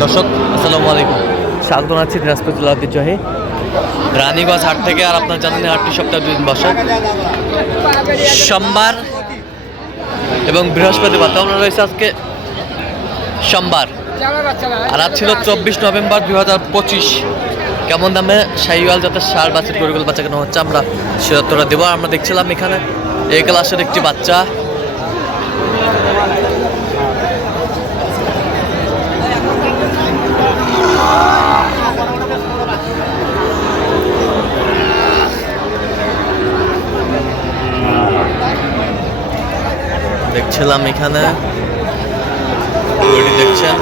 দর্শক আসসালামু আলাইকুম, স্বাগত আছি দিনাজপুর জেলা ঐতিহ্যবাহী রানীগঞ্জ হাট থেকে। আর আপনার জানেন হাটটি সপ্তাহে 2 দিন বসে, সোমবার এবং বৃহস্পতিবার। তো আমরা রয়েছে আজকে সোমবার, আর আজ ছিল 24 নভেম্বর 2025। কেমন দামে শাহিওয়াল জাতের ষাঁড় বাছুর গরুগুলো বাচ্চা কেন হচ্ছে আমরা সেটা দেবো। আমরা দেখছিলাম এখানে এই ক্লাসের একটি বাচ্চা, দেখছিলাম এখানে দেখছেন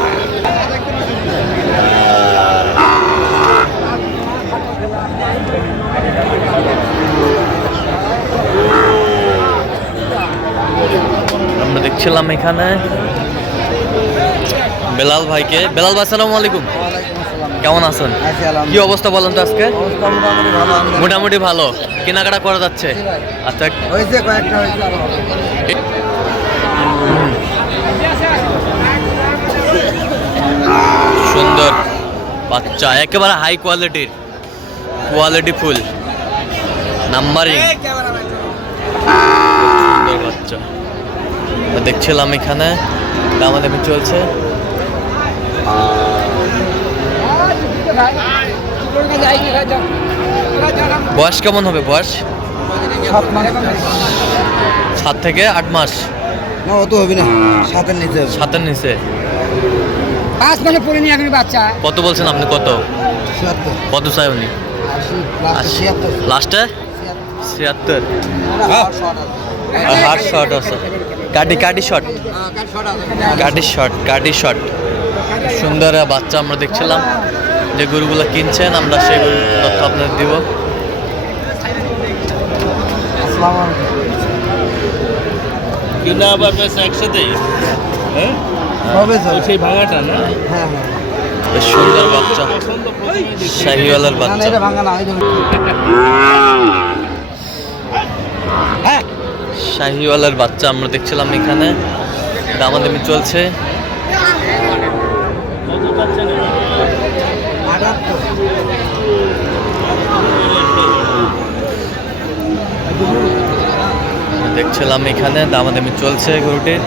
আমরা দেখছিলাম এখানে বেলাল ভাইকে। বেলাল ভাই আসসালামু আলাইকুম, কেমন আছেন? কি অবস্থা বলেন তো আজকে? মোটামুটি ভালো, কেনাকাটা করা যাচ্ছে? আচ্ছা, সুন্দর বাচ্চা, একেবারে হাই কোয়ালিটির, কোয়ালিটি ফুল নাম্বারিং, সুন্দর বাচ্চা দেখছিলাম এখানে দামাদামি চলছে। বয়স কেমন হবে? বয়স 7 থেকে 8 মাস। না অত হবে না, 7-এর নিচে। 7-এর নিচে 5 মাসে পরে নিয়ে এখন বাচ্চা। কত বলছেন আপনি? কত 76। কত চাই উনি? 76 লাস্টে 76। হার্ড শট আছে, কাটি শট, কাটি শট। সুন্দর বাচ্চা আমরা দেখছিলাম, যে গরুগুলো কিনছেন আমরা সেই তথ্য আপনাদের দিব। কিনা আবার বেশ একসাথে সেই ভাঙাটা না? হ্যাঁ বেশ সুন্দর বাচ্চা, শাহিওয়ালের বাচ্চা। শাহিওয়ালের বাচ্চা আমরা দেখছিলাম এখানে দামাদামি চলছে। দেখছিলাম এখানে দামাদামি চলছে গরুটির।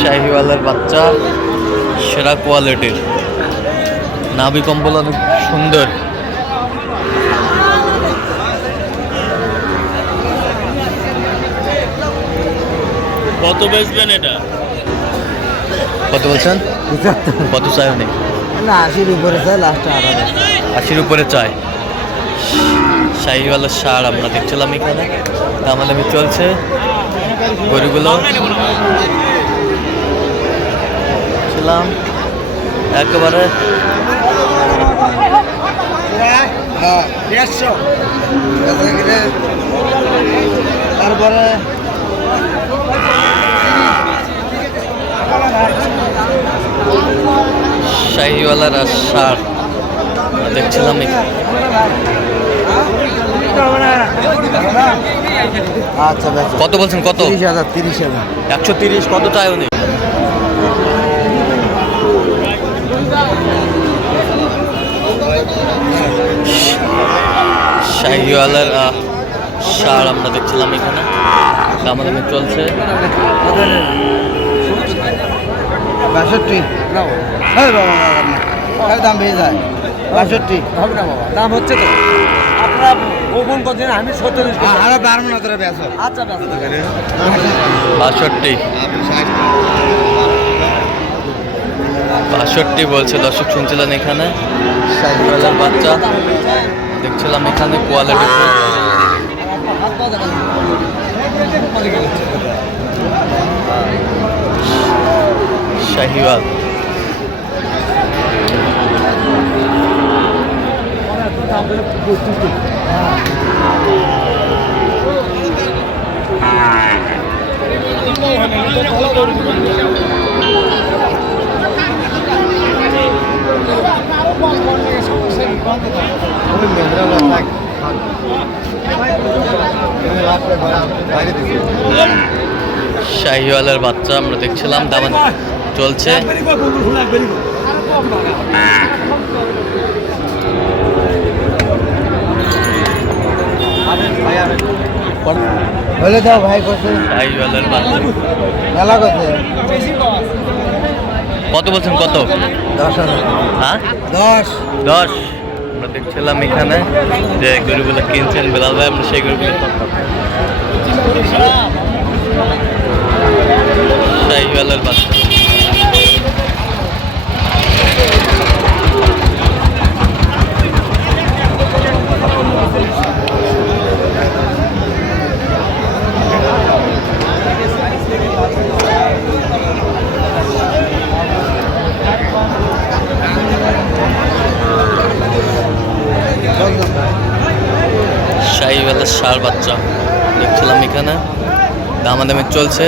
শাহিওয়ালের বাচ্চা, সেরা কোয়ালিটির, নাভি কম্বল অনেক সুন্দর। কত বেচবেন এটা? কত বলছেন? কত চাই উনি? না 80-র উপরে চাই, লাস্টে 80-র উপরে চাই। শাহিওয়ালের ষাঁড় আমরা দেখছিলাম এখানে দামাদামি চলছে গরুগুলো। ছিলাম একেবারে তারপরে শাহিওয়ালের আর ষাঁড় দেখছিলাম এখানে। আচ্ছা কত বলছেন? কত? 30,000। 130। কত চাই উনি? শাহিওয়ালের ষাঁড় আমরা দেখছিলাম এখানে দামাদামি চলছে। 62। দাম বেড়ে যায়। 62 হবে না বাবা, দাম হচ্ছে তো। আপনারা ওপেন করছেন, আমি 47। আরো 12 না করে বেচো। আচ্ছা বেচো। 62 বলছে দর্শক, শুনছিলেন এখানে শাহিওয়ালের বাচ্চা দেখছিলাম এখানে কোয়ালিটি শাহিওয়াল। শাহিওয়ালের বাচ্চা আমরা দেখছিলাম চলছে। বলে দাও ভাই কত শাহিওয়ালের বাচ্চা মেলা কত কত বলছেন? কত? 10,000 হ্যাঁ 10 10। আমরা দেখছিলাম এখানে যে গরুগুলো কিনছেন বেলাল ভাই, আমরা সেই গরুগুলো শাহিওয়ালের বাচ্চা। শাহিওয়ালের ষাঁড় বাচ্চা দেখছিলাম এখানে, দামাদামি চলছে।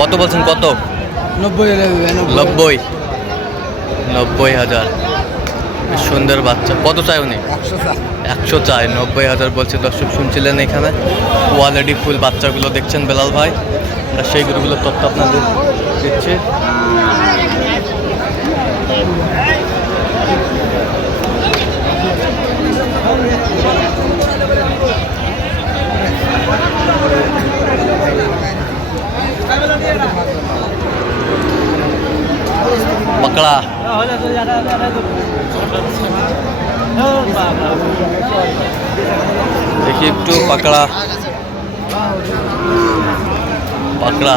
কত বলছেন? কত? 90,000। সুন্দর বাচ্চা। কত চাই উনি? 100 চাই। 90,000 বলছে। দর্শক শুনছিলেন এখানে কোয়ালিটি ফুল বাচ্চাগুলো দেখছেন বেলাল ভাই, আমরা সেই গরুগুলোর তথ্য আপনাদের দিচ্ছি। पकड़ा देखिए একটু पकड़ा पकड़ा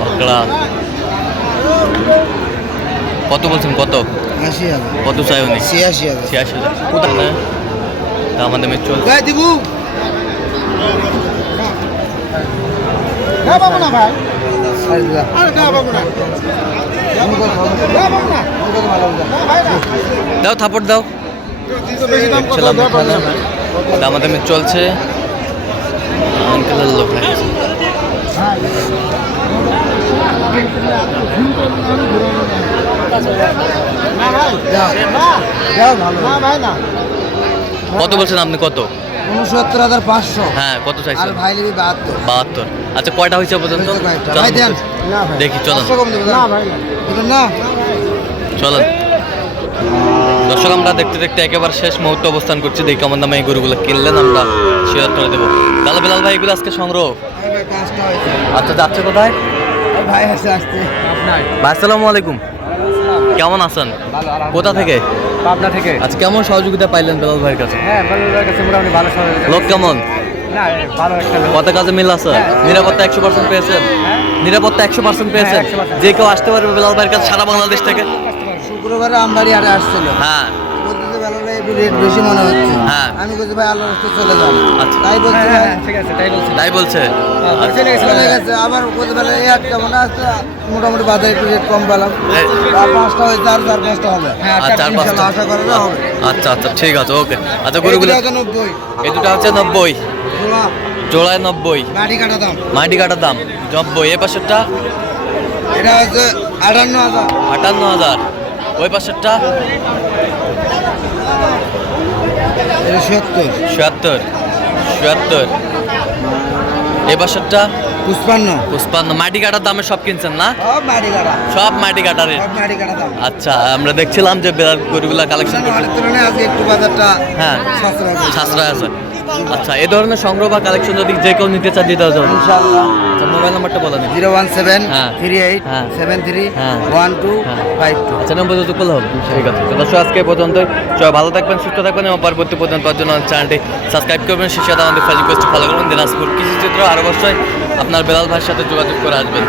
पकड़ा কত বলছেন? কত? 80,000 কত চাই উনি? 86,000 86,000। কোথায় না আমাদের মেয়ে চলছে। ভাই দিবু না বাবু না ভাই আরে না বাবু না দাও থাপড় দাও। দেখছিলাম এখানে দামাদামি চলছে। আঙ্কেলের লোক নাকি? কত বলছেন আপনি? কত? 69,500। হ্যাঁ কত চাইছেন? আর ভাই নিবি 72। আচ্ছা কয়টা হয়েছে পর্যন্ত? ভাই দেন না ভাই দেখি চলেন না ভাই না চলেন। দর্শক আমরা দেখতে দেখতে একেবারে শেষ মুহূর্তে অবস্থান করছি। দেখি কেমন দামে এই গরুগুলো কিনলেন আমরা শেয়ার করে দেবো। তাহলে বেলাল ভাই এগুলো আজকে সংগ্রহ। ভাই 5টা হয়েছে আচ্ছা যাচ্ছে কোথায়? ভাই আছে আসতে আপনার ভাই আসসালামু আলাইকুম, কেমন আছেন? কোথা থেকে? পাবনা থেকে। আচ্ছা কেমন সহযোগিতা পাইলেন বেলাল ভাইয়ের কাছে? হ্যাঁ বেলালের কাছে মোটামুটি ভালো সহযোগিতা। লোক কেমন? না ভালো একটা লোক। কত কাজে মিল আছে? নিরাপত্তা 100% পেয়েছেন? নিরাপত্তা 100% পেয়েছেন? 100% যে কেউ আসতে পারবে বেলাল ভাইয়ের কাছে সারা বাংলাদেশ থেকে? শুক্রবারে আমবাড়ি আরে আসছিল। হ্যাঁ বলতে বেলালে একটু রেট বেশি মনে হচ্ছে। হ্যাঁ। আমি বলছি ভাই আল্লাহর রাস্তায় চলে যান। আচ্ছা তাই বলছি ভাই ঠিক আছে তাই বলছি। তাই বলছে। চলে গেছে। আবার বলতে বেলা এই আটটা মনে আছে মোটামুটি বাজারে একটু রেট কম পেলাম। এই, আর 5টা হয়েছে আর 4-5টা হবে। আর 4-5টা। ইনশাআল্লাহ আশা করা যায় হবে। আচ্ছা আচ্ছা ঠিক আছে ওকে। আচ্ছা গরুগুলো 90 এই দুটো হচ্ছে 90, জোড়া জোড়ায় 90, গাড়ি কাটা দাম। মাটি কাটার দাম 90। এই পাশেরটা এটা হচ্ছে 58,000 58,000। ওই পাশেরটা এটা 70 76, 77। এই পাশেরটা 55 55। মাটি কাটার দামে সব কিনছেন না? সব মাটি কাটা সব মাটি কাটারে। সব মাটি কাটা দাম। আচ্ছা আমরা দেখছিলাম যে গরুগুলা কালেকশন করছেন। হাটের তুলনায় আজকে একটু বাজারটা হ্যাঁ সাশ্রয় আছে। সাশ্রয় আছে। আচ্ছা এই ধরনের সংগ্রহ বা কালেকশন যদি যে কেউ নিতে চায় দিতে হবে। ইনশাআল্লাহ। আচ্ছা মোবাইল নাম্বারটা বলেন। 017 হ্যাঁ। 38 হ্যাঁ। 73 হ্যাঁ। 1252। আচ্ছা নম্বর যত করলে হবে। ঠিক আছে তো দর্শক আজকে এই পর্যন্ত। সবাই ভালো থাকবেন, সুস্থ থাকবেন এবং পরবর্তী পর্যন্ত পাওয়ার জন্য চ্যানেলটি সাবস্ক্রাইব করবেন। সেই সাথে আমাদের ফেসবুক পেজটি ফলো করবেন। দিনাজপুর কৃষি চিত্র আর অবশ্যই আপনার বেলাল ভাইয়ের সাথে যোগাযোগ করে আসবেন।